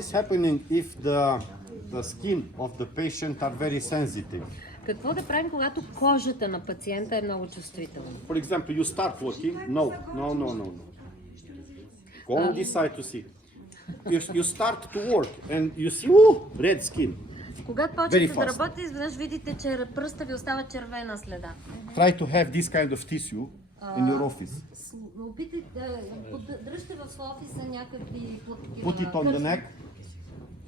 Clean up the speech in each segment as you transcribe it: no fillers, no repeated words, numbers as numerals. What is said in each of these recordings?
is happening if the skin of the patient are very sensitive? Какво да правим, когато кожата на пациента е много чувствителна? For example, you start working. No. Go on this side to see. You start to work and you see, red skin. Когато почнете да работите, изведнъж видите, че пръста ви остава червена следа. Try to have this kind of tissue in your office. Опитайте, дръжте в своя офиса някакви платки. Put it on the neck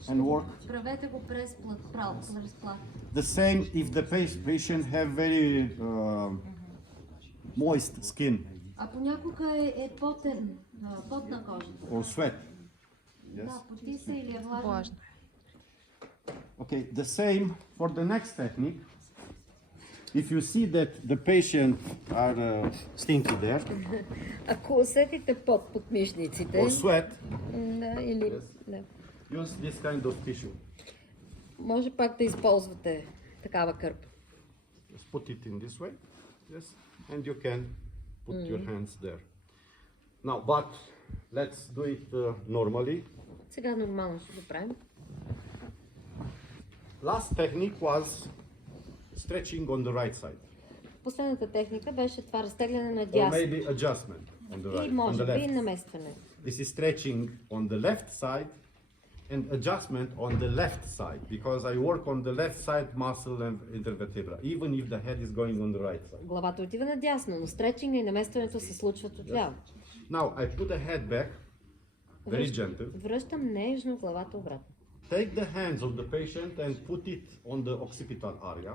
and work. Правете го през плат. The same if the patient have very moist skin А понякога е потен, потна кожата. or sweat. Yes. Да, поти се или е влажна. Okay, the same for the next technique. If you see that the patient are stinky there, Ако усетите пот под мишниците, or sweat, или use this kind of tissue. може пак да използвате такава кърпа. Just put it in this way, yes, and you can put your hands there. Now, but let's do it normally. Сега нормално ще го правим. Last technique was stretching on the right side. Последната техника беше това разтегляне на Or дясно. maybe adjustment on the right, И on може the би left. наместване. This is stretching on the left side and adjustment on the left side, because I work on the left side muscle and intervertebra, even if the head is going on the right side. Главата отива надясно, но стречинга и наместването се случват отляво. Now I put the head back, very gentle. Връщам нежно главата обратно. Take the hands of the patient and put it on the occipital area.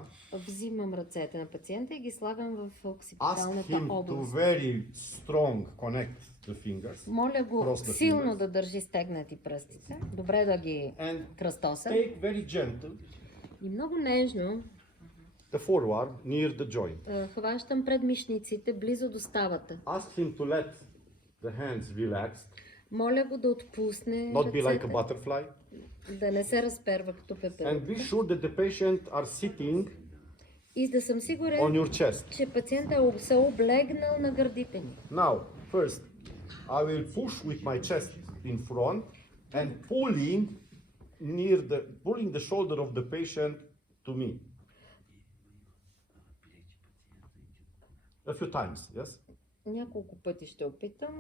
Взимам ръцете на пациента и ги слагам в Ask оксипиталната him to област. very strong connect the fingers. Моля го Cross the силно fingers. да държи стегнати пръстите, добре да ги And кръстоса take very gentle и много нежно the forward near the joint. хващам пред мишниците, близо до ставата. Ask him to let the hands relax, Моля го да отпусне not be like a ръцете, butterfly. да не се разперва като And пепел. be sure that the patient are sitting И да съм сигурен, on your chest. че пациентът се облегнал на гърдите ни. Now, first, I will push with my chest in front and pulling the shoulder of the patient to me. A few times, yes? Няколко пъти ще опитам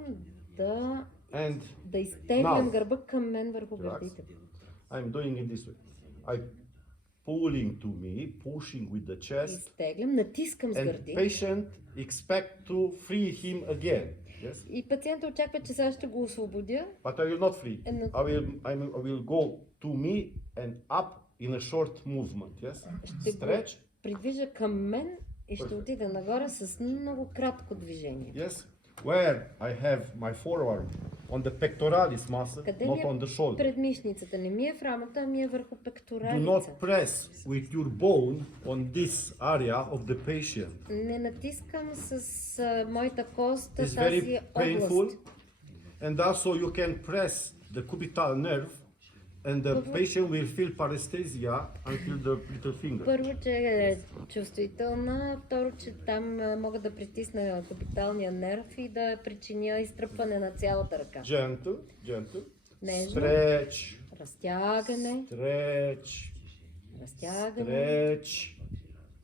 да And изтеглям now, гърба към мен върху гърдите. I'm doing it this way. I pulling to me, pushing with the chest, Изтеглям, натискам с and гърди. patient expect to free him again. Yes? И пациентът очаква, че сега ще го освободя. But I will not free. And I will go to me and up in a short movement. Yes? Ще го Stretch. придвижа към мен и ще отида нагоре с много кратко движение. Yes. Where I have my forearm on the pectoralis muscle, Къде not ми on the е shoulder. пред мишницата? Не ми е в рамата, а ми е върху Do пекторалица. not press with your bone on this area of the patient. Не натискам с моята кост It's тази very painful, област. and also you can press the cubital nerve, and the patient will feel paresthesia until the little finger. Първо, че е чувствителна, второ, че там мога да притисна капиталния нерв и да причиня изтръпване на цялата ръка. Gentle, gentle. Нежно. Stretch, Разтягане, stretch, разтягане. stretch,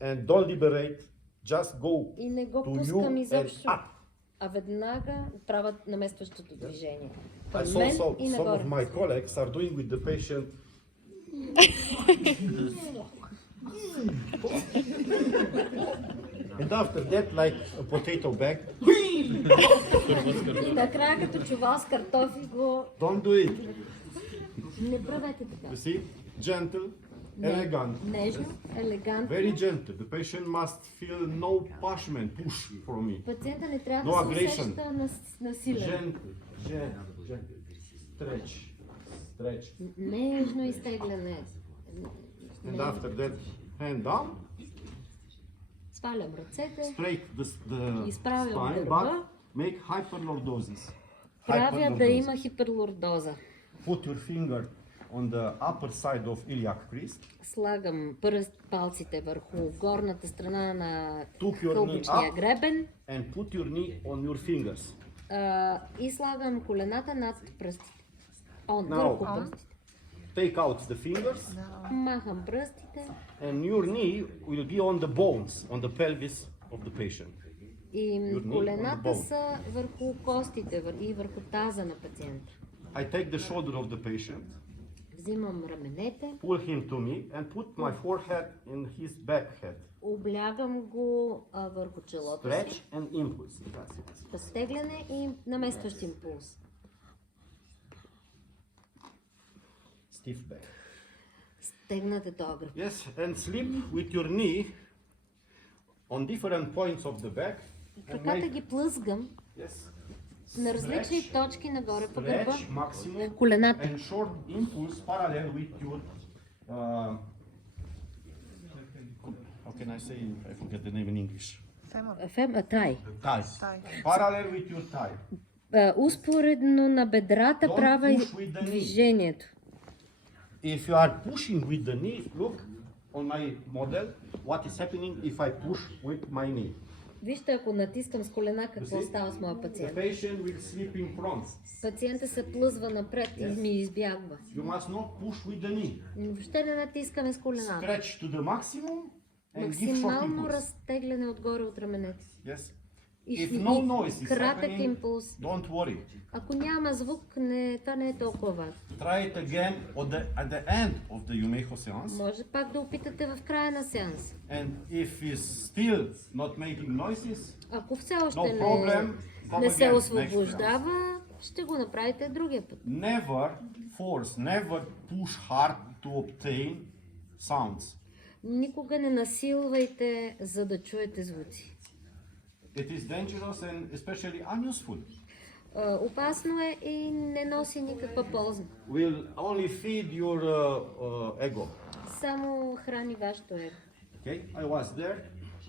and don't liberate. Just go И не го to you пускам and изобщо, up. а веднага правя наместващото движение. I Към saw мен и some of нагоре. my colleagues are doing with the patient. And after that, like a potato bag. И накрая като чувал с картофи го... Don't do it. Не правете така. You see? Gentle, elegant. Нежно, елегантно. Very gentle. The patient must feel no push from me. Пациента не трябва No да се aggression. усеща насилен. Gentle, gentle, gentle. Stretch, stretch. Нежно изтегляне. And after that, hand down, Свалям ръцете, straight the Изправям spine, гърба. but make hyperlordosis. правя да има хиперлордоза. Put your finger on the upper side of iliac crest. Слагам палците върху горната страна на Took your knee хълбичния up гребен and put your knee on your fingers. и слагам колената над пръстите. Now, Върху пръстите. take out the fingers, Махам пръстите and your knee will be on the bones, on the pelvis of the patient. и колената са върху костите и върху таза на пациента. I take the shoulder of the patient, Взимам раменете, pull him to me, and put my forehead in his back head. облягам го върху челото Stretch си, and impulse. разтегляне и наместващ импулс. Stiff back. Стегнате този гръб. Yes, and sleep with your knee on different points of the back. And Краката ги плъзгам yes, на различни точки нагоре по гърба. stretch maximum Колената. and short impulse parallel with your how can I say, I forget the name in English. Тай. Thigh. Parallel with your thigh. Успоредно на бедрата Don't правя push with the knee. движението. If you are pushing with the knee, look on my model what is happening if I push with my knee. Вижте, ако натискам с колена, You какво see? става с моя The пациент. patient will slip in front. Пациента се плъзва напред и ми избягва. You must not push with the knee. Въобще не натискаме с колената. Stretch to the maximum and give short Максимално impulse. разтегляне отгоре от раменете. Yes. И If no noise is кратък happening, импулс. don't worry. Ако няма звук, това не е толкова важно. Try it again at the end of the Yumeiho seance. Може пак да опитате в края на сеанс. And if it's still not making noises, Ако все още no problem, не come се again next освобождава, ще го направите другия път. Never force, never push hard to obtain sounds. Никога не насилвайте, за да чуете звуци. It is dangerous and especially unuseful. Опасно е и не носи никаква полза. Will only feed your ego. Само храни вашето его. Okay, I was there,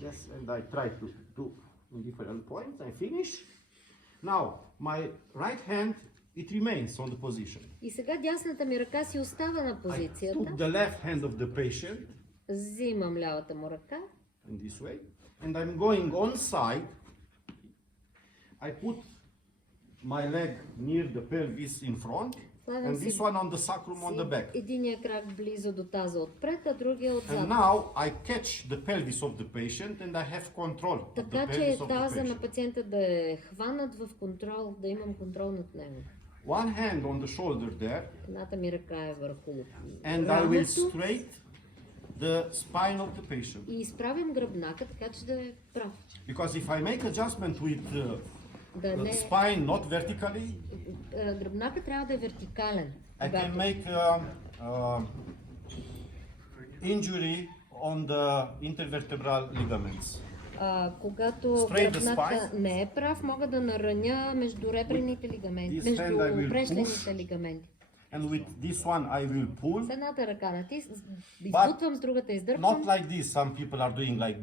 yes, and I tried to do in different points. I finish. Now, my right hand, it remains on the position. И сега дясната ми ръка си остава на I took позицията. the left hand of the patient Взимам лявата му ръка. in this way, and I'm going on side. I put my leg near the pelvis in front, Слагам and this си one on the sacrum on the back. единия крак близо до таза отпред, а другия And отзад. now I catch the pelvis of the patient and I have control of the Така че pelvis of the таза на patient. пациента да е хванат в контрол, да имам контрол над него. One hand on the shoulder there, Едната ми ръка е върху and I will рамото straight the spine of the patient. и изправим гръбнака, така че да е прав. Because if I make adjustment with Да the не, spine not vertically, гръбнака трябва да е вертикален. I can Когато make injury on the intervertebral ligaments. когато Straight the гръбнака spine. не е прав, мога да нараня между ребрените лигаменти, this hand I will между прешлените push. лигаменти. And with this one I will pull. С едната ръка избутвам, с другата Not издърпвам, like this, some people are doing like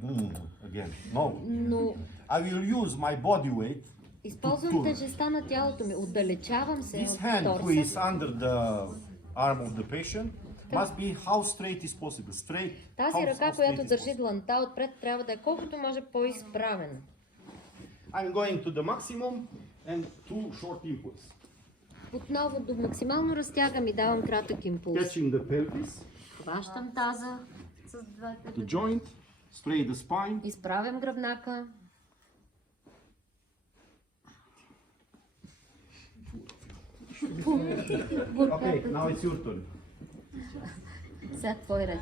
again. No. но I will use my body weight. използвам Турн. тежестта на тялото ми, отдалечавам се This от hand who торса. is under the arm of the patient must be how straight is possible. Straight. Тази how ръка, straight която is държи possible. дланта отпред, трябва да е колкото може по-изправена. I'm going to the maximum and two short impulse. Отново до максимално разтягам и давам кратък импулс. Catching the pelvis, Хващам таза с двете the бедра. joint, straight the spine. Изправям гръбнака. Okay, now it's your turn. Сега твой ред.